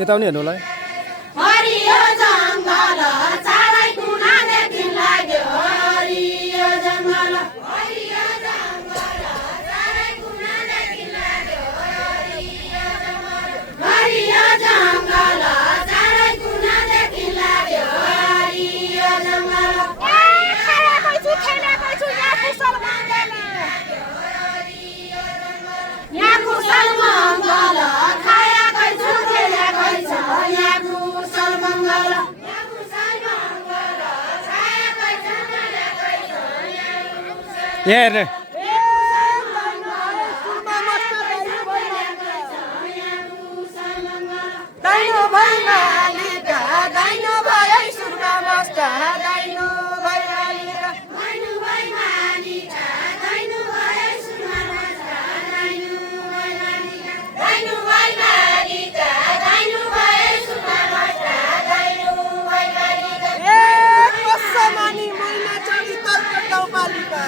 यता पनि हेर्नुलाई हरियो जंगल चारै कुनादेखि लाग्यो हरियो जंगल हरियो जंगल चारै कुनादेखि लाग्यो हरियो जंगल हरियो जंगल चारै कुनादेखि लाग्यो हरियो जंगल खाएको छु खेलेको छु यहाँ कुशल मङ्गल यहाँ कुशल मङ्गल खाएको छु खेलेको छु यहाँ कुशल मङ्गल यहाँ हेर्ने दाइनो भाइ मालिका दाइनो भाइ सुरमा मस्ता दाइनो भाइ मालिका दाइनो भाइ मालिका दाइनो भाइ सुरमा मस्ता दाइनो भाइ मालिका दाइनो भाइ मालिका दाइनो भाइ सुरमा मस्ता दाइनो भाइ मालिका ए कसो मानी मैना चढी तर्क गाउँपालिका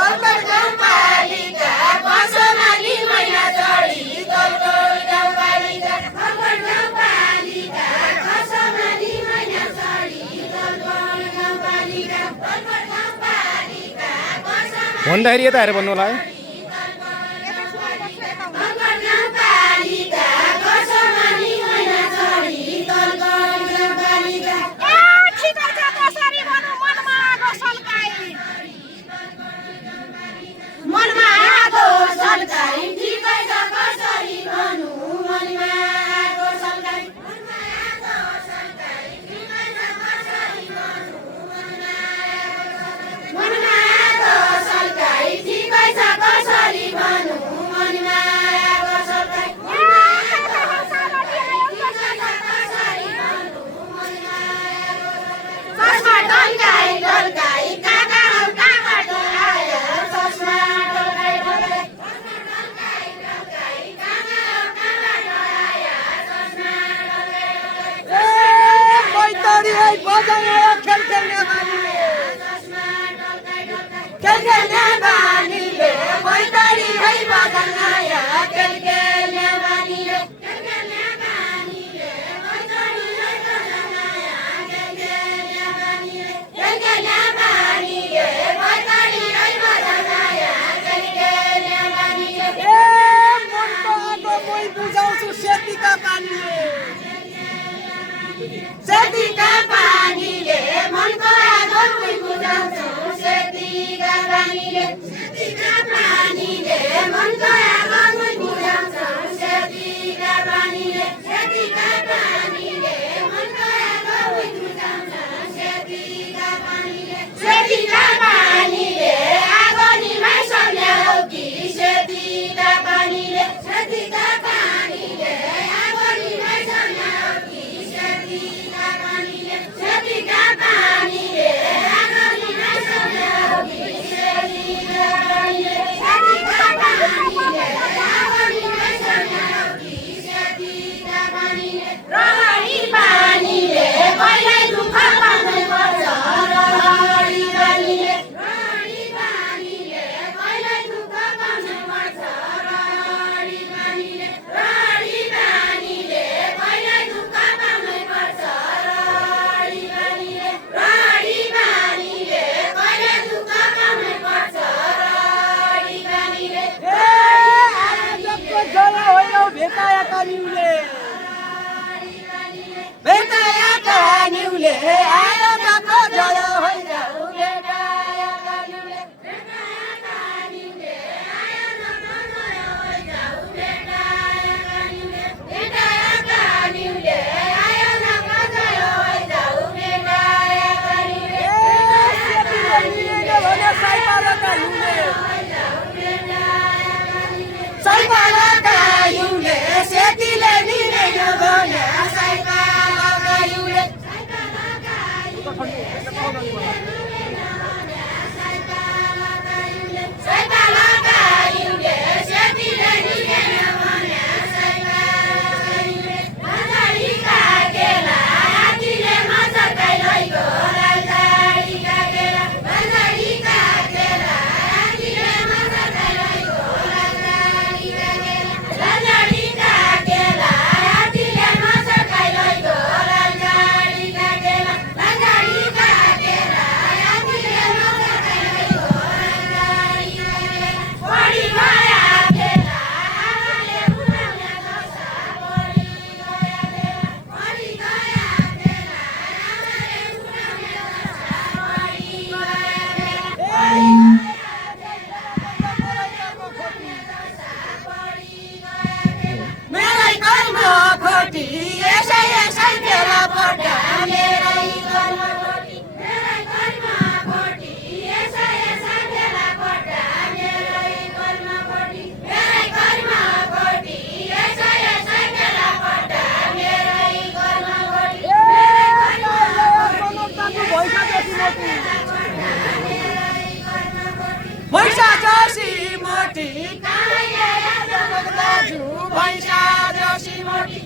तर्क गाउँपालिका कसो मानी मैना चढी तर्क गाउँपालिका तर्क गाउँपालिका कसो मानी मैना चढी तर्क गाउँपालिका तर्क गाउँपालिका कसो भन्दाखेरि यता हेरेर भन्नु होला है मेरै कर्म खोटी यसै यसै फेला पर्दा मेरै कर्म खोटी मेरै कर्म खोटी यसै यसै फेला पर्दा मेरै कर्म खोटी मेरै कर्म खोटी यसै यसै फेला पर्दा मेरै कर्म खोटी भैँसा जोसी मोटी दाजु भैँसा जोसी मोटी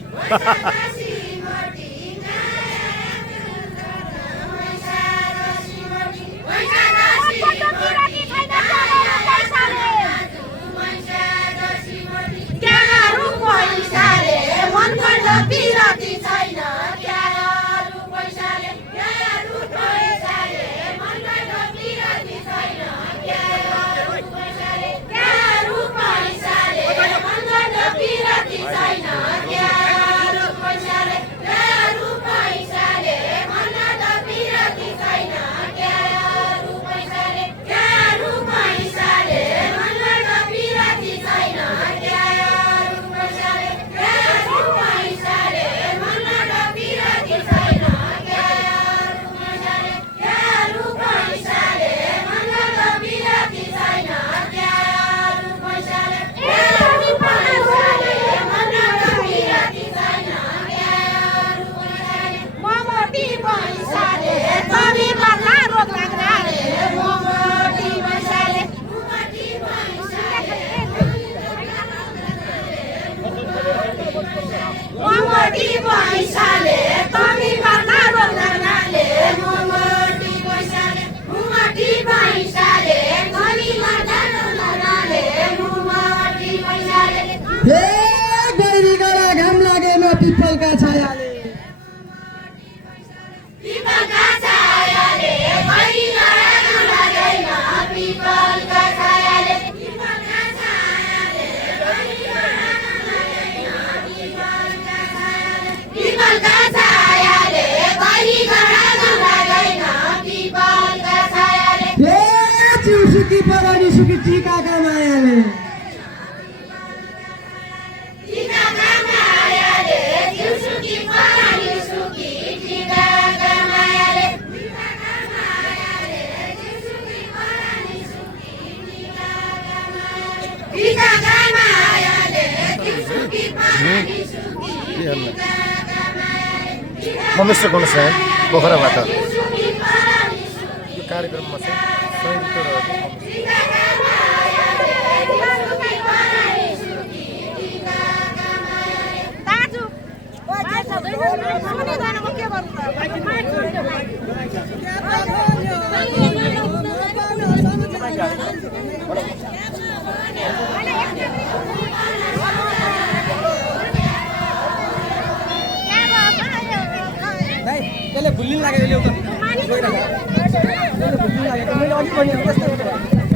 पिराती छैन क्यारू पैसाले क्यारू पैसाले मनबाट पिराती छैन क्यारू पैसाले क्यारू पैसाले मनबाट पिराती छैन क्यारू पैसाले क्यारू पैसाले मनबाट पिराती छैन क्यारू पैसाले क्यारू पैसाले मनबाट पिराती छैन क्यारू पैसाले क्यारू पैसाले मनबाट पिराती छैन क्यारू पैसाले क्यारू पैसाले मनबाट पिराती छैन क्यारू पैसाले क्यारू पैसाले मनबाट पिराती छैन क्यारू पैसाले मोमोटी पैसाले तमी बल्ला रोग लाग्नाले मोमोटी पैसाले मोमोटी पैसाले मोमोटी पैसाले तमी बल्ला रोग लाग्नाले मोमोटी पैसाले मोमोटी पैसाले तमी बल्ला रोग लाग्नाले मोमोटी पैसाले हे गैरीगरा घाम लागेमा पिपलका छायाले पिपलका छायाले गैरीगरा घाम लागेन पिपलका छायाले पिपलका छायाले गैरीगरा घाम लागेन पिपलका छायाले पिपलका छायाले गैरीगरा घाम लागेन पिपलका छायाले हे चिउसुकी परानी सुकी टिकाका मायाले टिकाका मायाले दिउँसुकी परानी सुकी टिकाका मायाले टिकाका मायाले दिउँसुकी परानी सुकी टिकाका मायाले टिकाका मायाले दिउँसुकी परानी सुकी टिकाका मायाले म मिस्टर गुणसेन पोखराबाट दिउँसुकी परानी सुकी यो कार्यक्रममा चाहिँ संयुक्त रहेको टिकाका मायाले दिउँसुकी परानी सुकी टिकाका मायाले दाजु सुनिदैन म के गर्नु त्यसले भुल्लिन लाग्यो यसले उता त्यसले भुल्लिन लाग्यो मैले अघि भने